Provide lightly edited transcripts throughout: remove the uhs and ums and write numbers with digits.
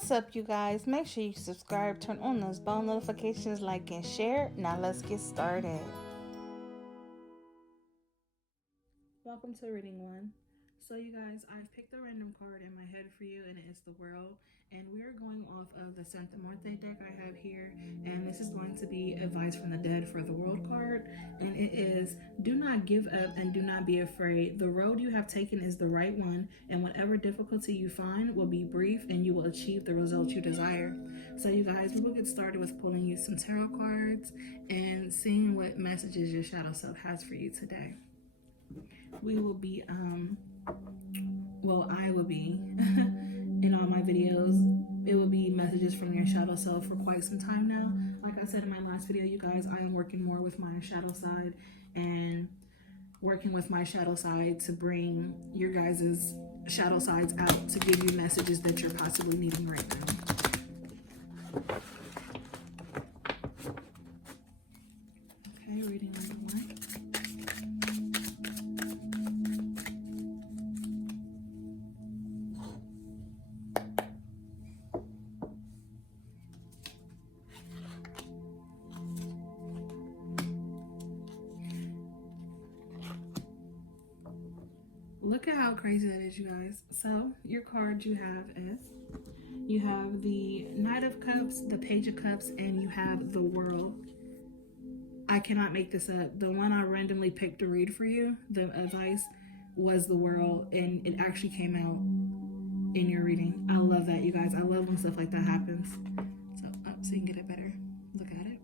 What's up, you guys? Make sure you subscribe, turn on those bell notifications, like and share. Now let's get started. Welcome to reading one. So you guys, I've picked a random card in my head for you, and it is the World. And we're going off of the 𝒮𝒃𝓃𝓉𝓒 deck I have here. And this is going to be advice from the dead for the World card. And it is, do not give up and do not be afraid. The road you have taken is the right one. And whatever difficulty you find will be brief and you will achieve the results you desire. So you guys, we will get started with pulling you some tarot cards and seeing what messages your shadow self has for you today. We will be, I will be in all my videos. It will be messages from your shadow self for quite some time now. Like I said in my last video, you guys, I am working more with my shadow side and working with my shadow side to bring your guys' shadow sides out to give you messages that you're possibly needing right now. Okay, reading number one. Look at how crazy that is, you guys. So your cards you have is, you have the Knight of Cups, the Page of Cups, and you have the World. I cannot make this up. The one I randomly picked to read for you, the advice, was the World, and it actually came out in your reading. I love that, you guys. I love when stuff like that happens. So you can get it better. Look at it.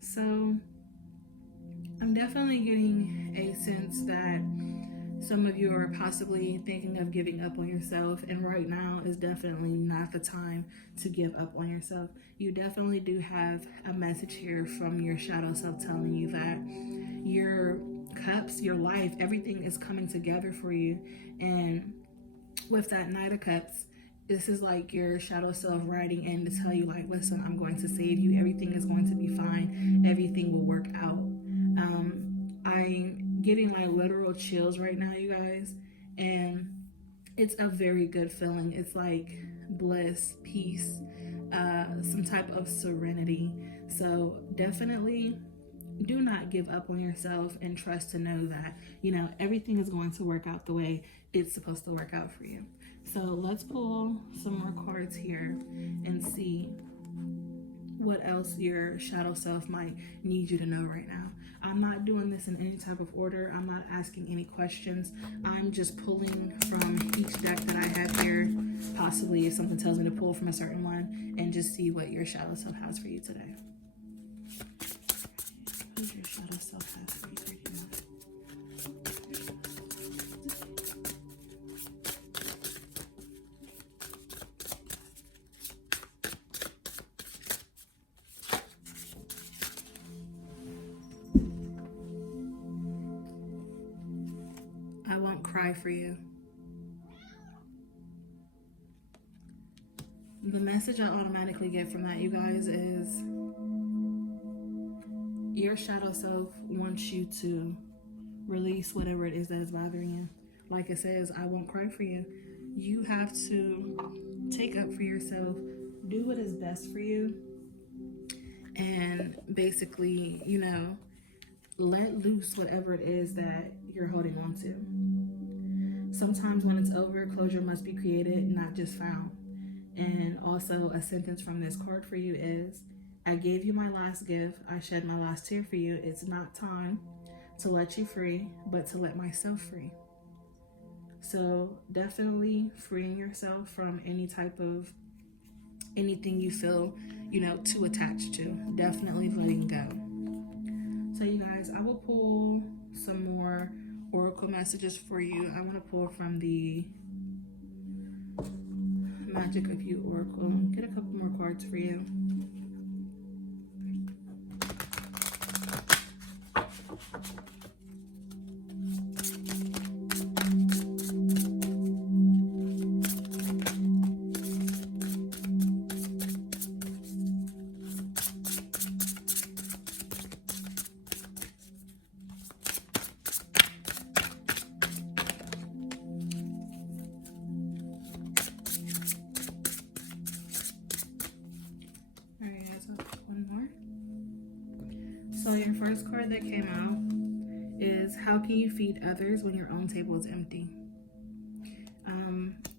So I'm definitely getting a sense that some of you are possibly thinking of giving up on yourself, and right now is definitely not the time to give up on yourself. You definitely do have a message here from your shadow self telling you that your cups, your life, everything is coming together for you. And with that Knight of Cups, this is like your shadow self writing in to tell you, like, listen, I'm going to save you. Everything is going to be fine. Everything will work out. I'm getting like literal chills right now, you guys, and it's a very good feeling. It's like bliss, peace, some type of serenity. So definitely do not give up on yourself and trust to know that, you know, everything is going to work out the way it's supposed to work out for you. So let's pull some more cards here and see what else your shadow self might need you to know right now. I'm not doing this in any type of order. I'm not asking any questions. I'm just pulling from each deck that I have here, possibly if something tells me to pull from a certain one, and just see what your shadow self has for you today. What does your shadow self have for you right now? I won't cry for you. The message I automatically get from that, you guys, is your shadow self wants you to release whatever it is that is bothering you. Like it says, I won't cry for you. You have to take up for yourself, do what is best for you, and basically, you know, let loose whatever it is that you're holding on to. Sometimes when it's over, closure must be created, not just found. And also a sentence from this card for you is, I gave you my last gift. I shed my last tear for you. It's not time to let you free, but to let myself free. So definitely freeing yourself from any type of anything you feel, you know, too attached to. Definitely letting go. So you guys, I will pull some more oracle messages for you. I want to pull from the Magic of You Oracle. Get a couple more cards for you. your first card that came out is, how can you feed others when your own table is empty?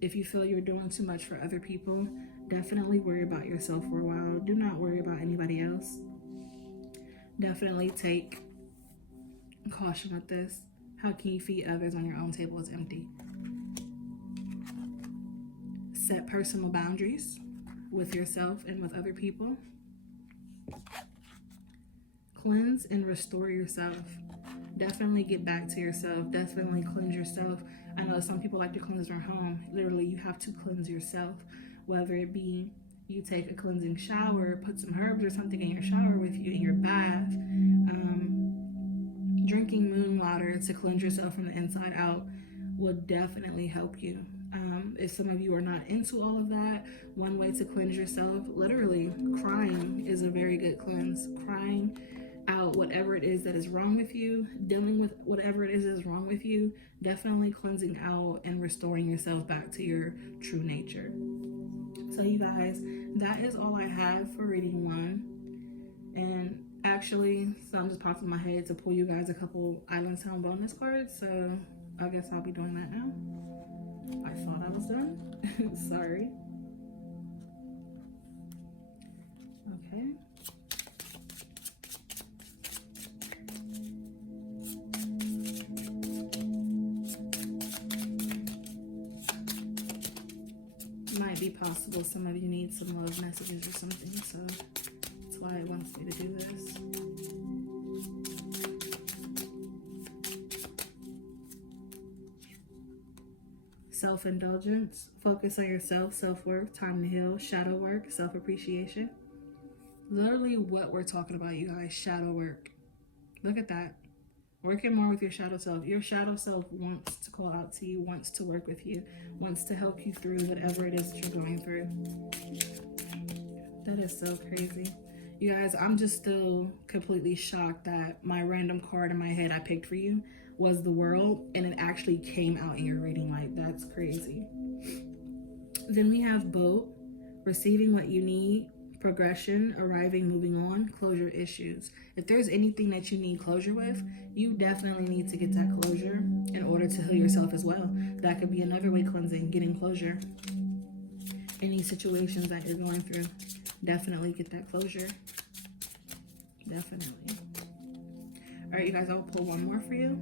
If you feel you're doing too much for other people, definitely worry about yourself for a while. Do not worry about anybody else. Definitely take caution with this. How can you feed others when your own table is empty? Set personal boundaries with yourself and with other people. Cleanse and restore yourself. Definitely get back to yourself. Definitely cleanse yourself. I know some people like to cleanse their home. Literally, you have to cleanse yourself. Whether it be you take a cleansing shower, put some herbs or something in your shower with you in your bath, drinking moon water to cleanse yourself from the inside out will definitely help you. If some of you are not into all of that, one way to cleanse yourself, literally, crying is a very good cleanse. Crying out whatever it is that is wrong with you, dealing with whatever it is that is wrong with you, definitely cleansing out and restoring yourself back to your true nature. So you guys, that is all I have for reading 1. And actually, something just popped in my head to pull you guys a couple Island Sound bonus cards, so I guess I'll be doing that now. I thought I was done. Sorry. Okay. Might be possible some of you need some love messages or something, so that's why it wants me to do this. Self-indulgence, focus on yourself, self-worth, time to heal, shadow work, self-appreciation. Literally what we're talking about, you guys, shadow work. Look at that. Working more with your shadow self. Your shadow self wants to call out to you, wants to work with you, wants to help you through whatever it is that you're going through. That is so crazy. You guys, I'm just still completely shocked that my random card in my head I picked for you was the World, and it actually came out in your reading. Like, that's crazy. Then we have Boat, receiving what you need, progression, arriving, moving on, closure issues. If there's anything that you need closure with, you definitely need to get that closure in order to heal yourself as well. That could be another way cleansing, getting closure. Any situations that you're going through, definitely get that closure. Definitely. All right, you guys, I'll pull one more for you.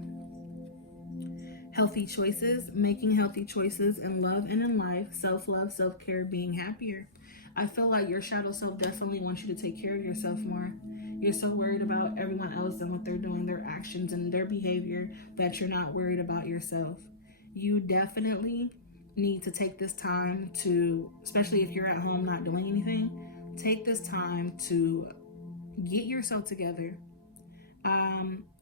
Healthy choices, making healthy choices in love and in life, self-love, self-care, being happier. I feel like your shadow self definitely wants you to take care of yourself more. You're so worried about everyone else and what they're doing, their actions and their behavior, that you're not worried about yourself. You definitely need to take this time to, especially if you're at home not doing anything, take this time to get yourself together.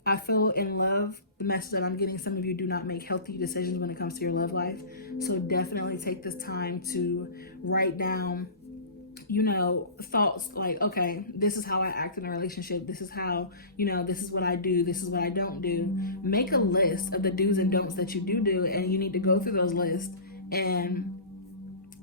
I feel in love, the message that I'm getting, some of you do not make healthy decisions when it comes to your love life. So definitely take this time to write down, you know, thoughts like, okay, this is how I act in a relationship. This is how, you know, this is what I do. This is what I don't do. Make a list of the do's and don'ts that you do, and you need to go through those lists and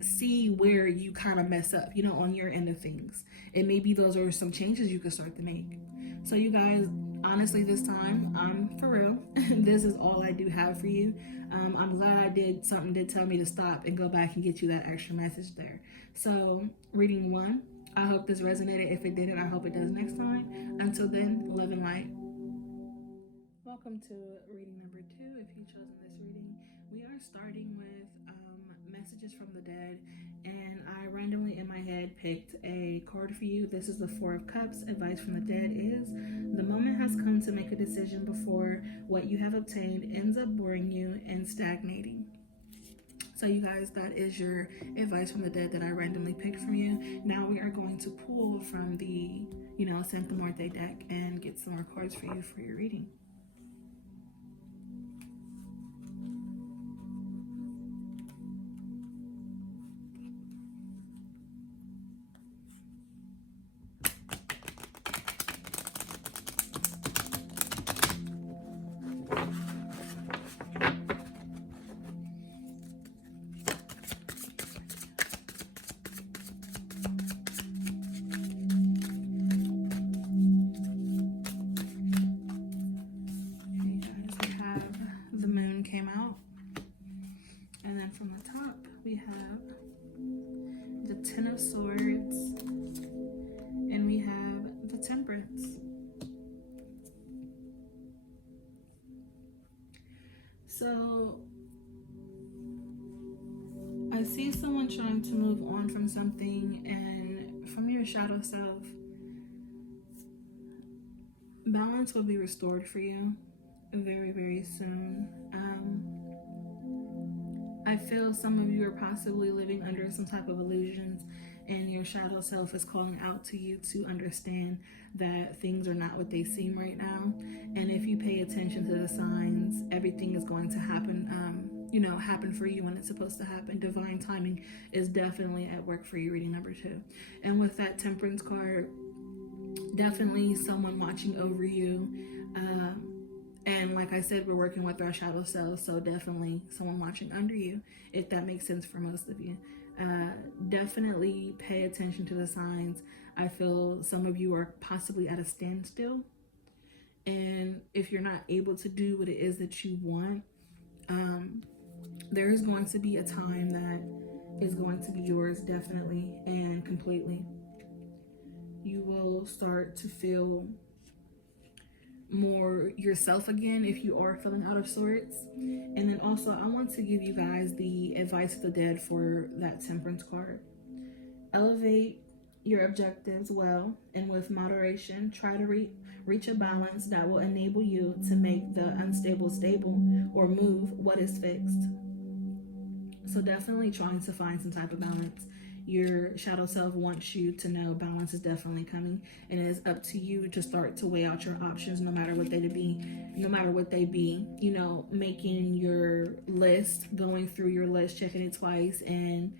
see where you kind of mess up, you know, on your end of things. And maybe those are some changes you could start to make. So you guys, honestly, this time, I'm for real. This is all I do have for you. I'm glad something did tell me to stop and go back and get you that extra message there. So reading 1, I hope this resonated. If it didn't, I hope it does next time. Until then, love and light. Welcome to reading number 2. If you've chosen this reading, we are starting with messages from the dead, and I randomly in my head picked a card for you. This is the 4 of Cups. Advice from the dead is, the moment has come to make a decision before what you have obtained ends up boring you and stagnating. So you guys, that is your advice from the dead that I randomly picked from you. Now we are going to pull from the, you know, 𝒮𝒶𝓃𝓉𝓒e deck and get some more cards for you for your reading. from the top, we have the Ten of Swords, and we have the Temperance. So I see someone trying to move on from something, and from your shadow self, balance will be restored for you very, very soon. I feel some of you are possibly living under some type of illusions, and your shadow self is calling out to you to understand that things are not what they seem right now. And if you pay attention to the signs, everything is going to happen, happen for you when it's supposed to happen. Divine timing is definitely at work for you, reading number 2. And with that Temperance card, definitely someone watching over you. And like I said, we're working with our shadow selves, so definitely someone watching under you, if that makes sense for most of you. Definitely pay attention to the signs. I feel some of you are possibly at a standstill, and if you're not able to do what it is that you want, there is going to be a time that is going to be yours, definitely and completely. You will start to feel more yourself again if you are feeling out of sorts. And then also, I want to give you guys the advice of the dead for that Temperance card. Elevate your objectives well and with moderation. Try to reach a balance that will enable you to make the unstable stable, or move what is fixed. So definitely trying to find some type of balance. Your shadow self wants you to know balance is definitely coming, and it is up to you to start to weigh out your options, no matter what they be. Making your list, going through your list, checking it twice, and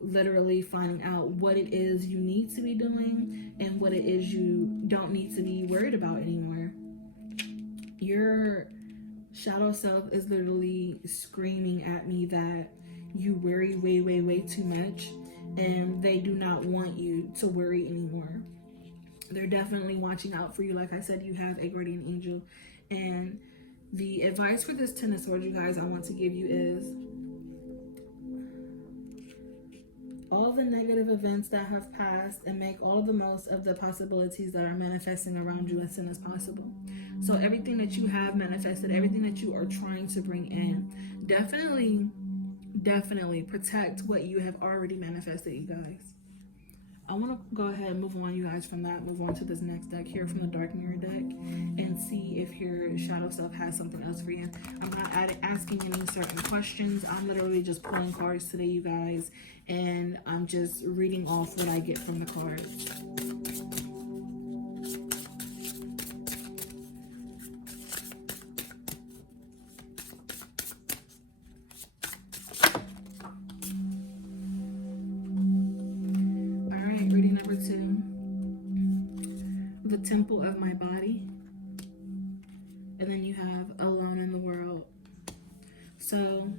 literally finding out what it is you need to be doing and what it is you don't need to be worried about anymore. Your shadow self is literally screaming at me that you worry way too much, and they do not want you to worry anymore. They're definitely watching out for you. Like I said, you have a guardian angel. And the advice for this Ten of Swords, you guys, I want to give you is all the negative events that have passed, and make all the most of the possibilities that are manifesting around you as soon as possible. So everything that you have manifested, everything that you are trying to bring in, definitely protect what you have already manifested, you guys. I want to go ahead and move on, you guys, from that. Move on to this next deck here from the Dark Mirror deck, and see if your shadow self has something else for you. I'm not asking any certain questions. I'm literally just pulling cards today, you guys, and I'm just reading off what I get from the cards. The Temple of my body, and then you have Alone in the World. So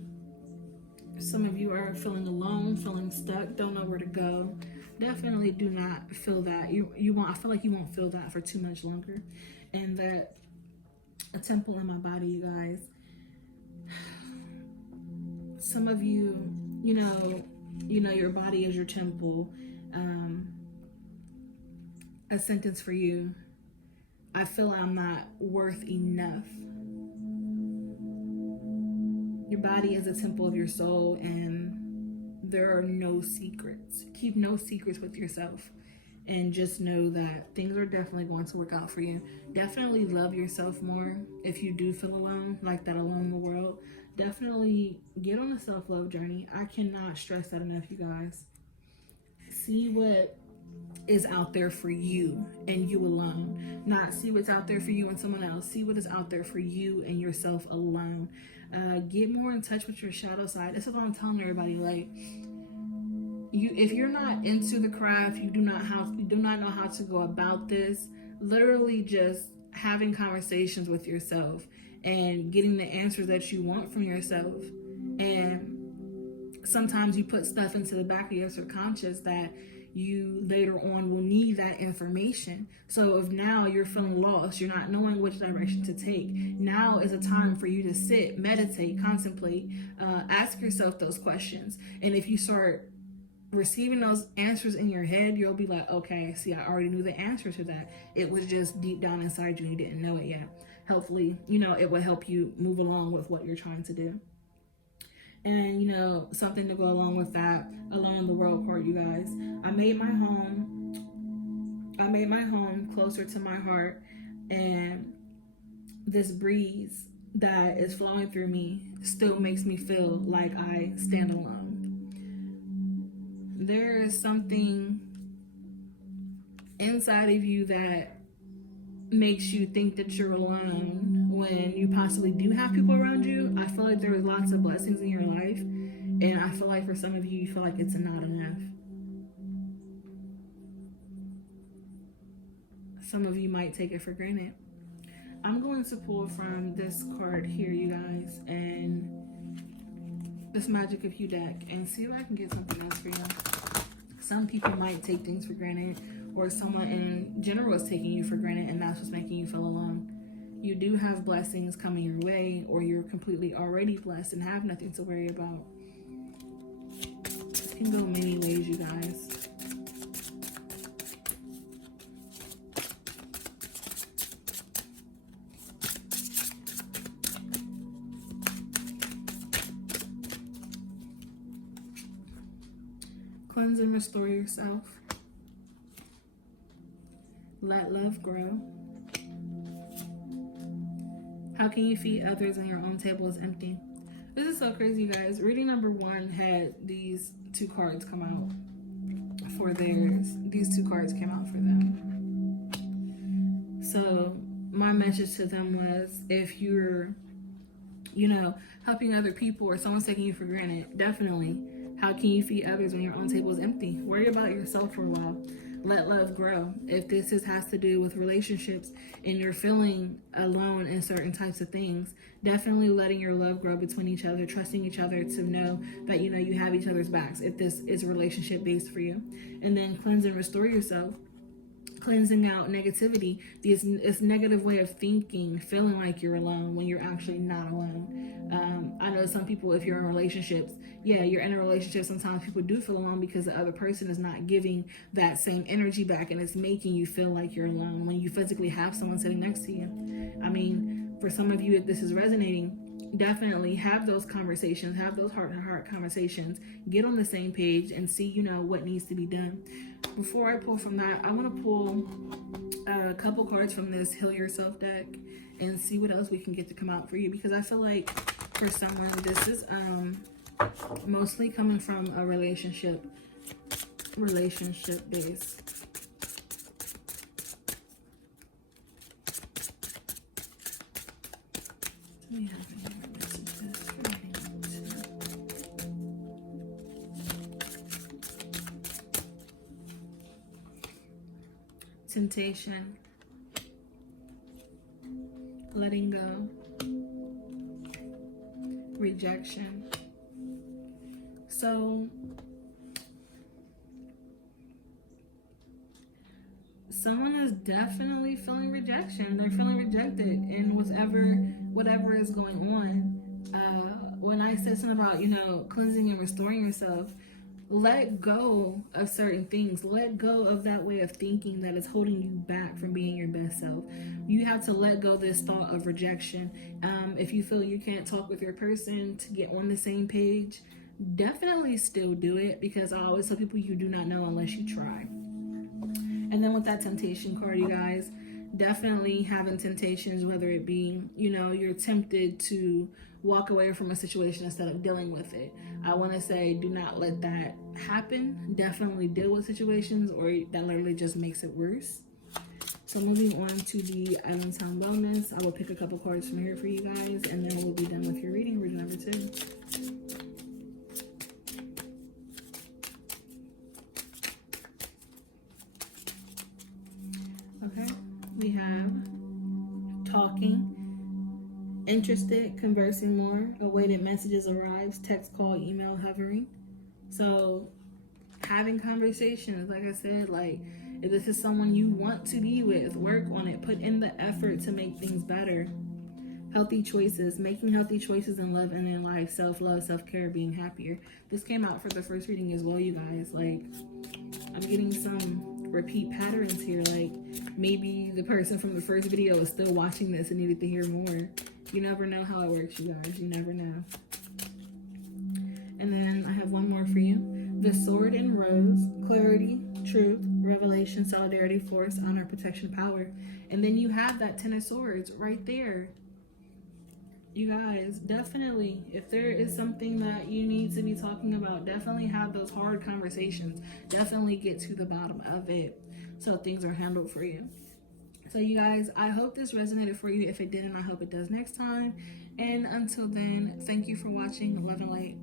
some of you are feeling alone, feeling stuck, don't know where to go. Definitely do not feel that. I feel like you won't feel that for too much longer. And that a temple in my body, you guys. Some of you, your body is your temple. A sentence for you: I feel I'm not worth enough. Your body is a temple of your soul, and there are no secrets. Keep no secrets with yourself, and just know that things are definitely going to work out for you. Definitely love yourself more if you do feel alone, like that alone in the world. Definitely get on a self-love journey. I cannot stress that enough, you guys. See what is out there for you and you alone. Not see what's out there for you and someone else. See what is out there for you and yourself alone. Get more in touch with your shadow side. This is what I'm telling everybody. Like, if you're not into the craft, you do not know how to go about this. Literally just having conversations with yourself and getting the answers that you want from yourself. And sometimes you put stuff into the back of your subconscious that you later on will need that information. So if now you're feeling lost, you're not knowing which direction to take, now is a time for you to sit, meditate, contemplate, ask yourself those questions. And if you start receiving those answers in your head, you'll be like, okay, see, I already knew the answer to that. It was just deep down inside you and you didn't know it yet. Hopefully, it will help you move along with what you're trying to do. And something to go along with that, alone in the world part, you guys. I made my home closer to my heart, and this breeze that is flowing through me still makes me feel like I stand alone. There is something inside of you that makes you think that you're alone when you possibly do have people around you. I feel like there is lots of blessings in your life, and I feel like for some of you, you feel like it's not enough. Some of you might take it for granted. I'm going to pull from this card here, you guys, and this Magic of You deck, and see if I can get something else for you. Some people might take things for granted, or someone in general is taking you for granted, and that's what's making you feel alone. You do have blessings coming your way, or you're completely already blessed and have nothing to worry about. It can go many ways, you guys. Cleanse and restore yourself. Let love grow. How can you feed others when your own table is empty? This is so crazy, you guys. Reading number 1 had these 2 cards come out for theirs. These 2 cards came out for them. So my message to them was, if you're, helping other people, or someone's taking you for granted, definitely. How can you feed others when your own table is empty? Worry about yourself for a while. Let love grow. If this has to do with relationships and you're feeling alone in certain types of things, definitely letting your love grow between each other, trusting each other to know that you have each other's backs if this is relationship based for you. And then cleanse and restore yourself. Cleansing out negativity, this negative way of thinking, feeling like you're alone when you're actually not alone. I know some people, if you're in relationships, you're in a relationship, sometimes people do feel alone because the other person is not giving that same energy back, and it's making you feel like you're alone when you physically have someone sitting next to you. I mean, for some of you, if this is resonating, definitely have those conversations, have those heart-to-heart conversations, get on the same page and see, what needs to be done. Before I pull from that, I want to pull a couple cards from this Heal Yourself deck and see what else we can get to come out for you, because I feel like for someone, this is mostly coming from a relationship base. Do we have any more messages for reading number 2? Temptation. Letting go. Rejection. So someone is definitely feeling rejection. They're feeling rejected in whatever is going on. When I said something about, cleansing and restoring yourself, let go of certain things. Let go of that way of thinking that is holding you back from being your best self. You have to let go of this thought of rejection. If you feel you can't talk with your person to get on the same page, definitely still do it, because I always tell people you do not know unless you try. And then with that temptation card, you guys, definitely having temptations, whether it be, you're tempted to walk away from a situation instead of dealing with it. I want to say, do not let that happen. Definitely deal with situations, or that literally just makes it worse. So moving on to the Island Town Wellness, I will pick a couple cards from here for you guys, and then we'll be done with your reading number 2. Okay, we have talking, interested, conversing more, awaited messages arrives, text, call, email, hovering. So having conversations. Like I said, like, if this is someone you want to be with, work on it. Put in the effort to make things better. Healthy choices, making healthy choices in love and in life, self-love, self-care, being happier. This came out for the first reading as well, you guys. Like, I'm getting some repeat patterns here. Like, maybe the person from the first video is still watching this and needed to hear more. You never know how it works, you guys. You never know. And then I have one more for you. The Sword and Rose, clarity, truth, revelation, solidarity, force, honor, protection, power. And then you have that Ten of Swords right there. You guys, definitely, if there is something that you need to be talking about, definitely have those hard conversations. Definitely get to the bottom of it so things are handled for you. So you guys, I hope this resonated for you. If it didn't, I hope it does next time. And until then, thank you for watching. Love and light.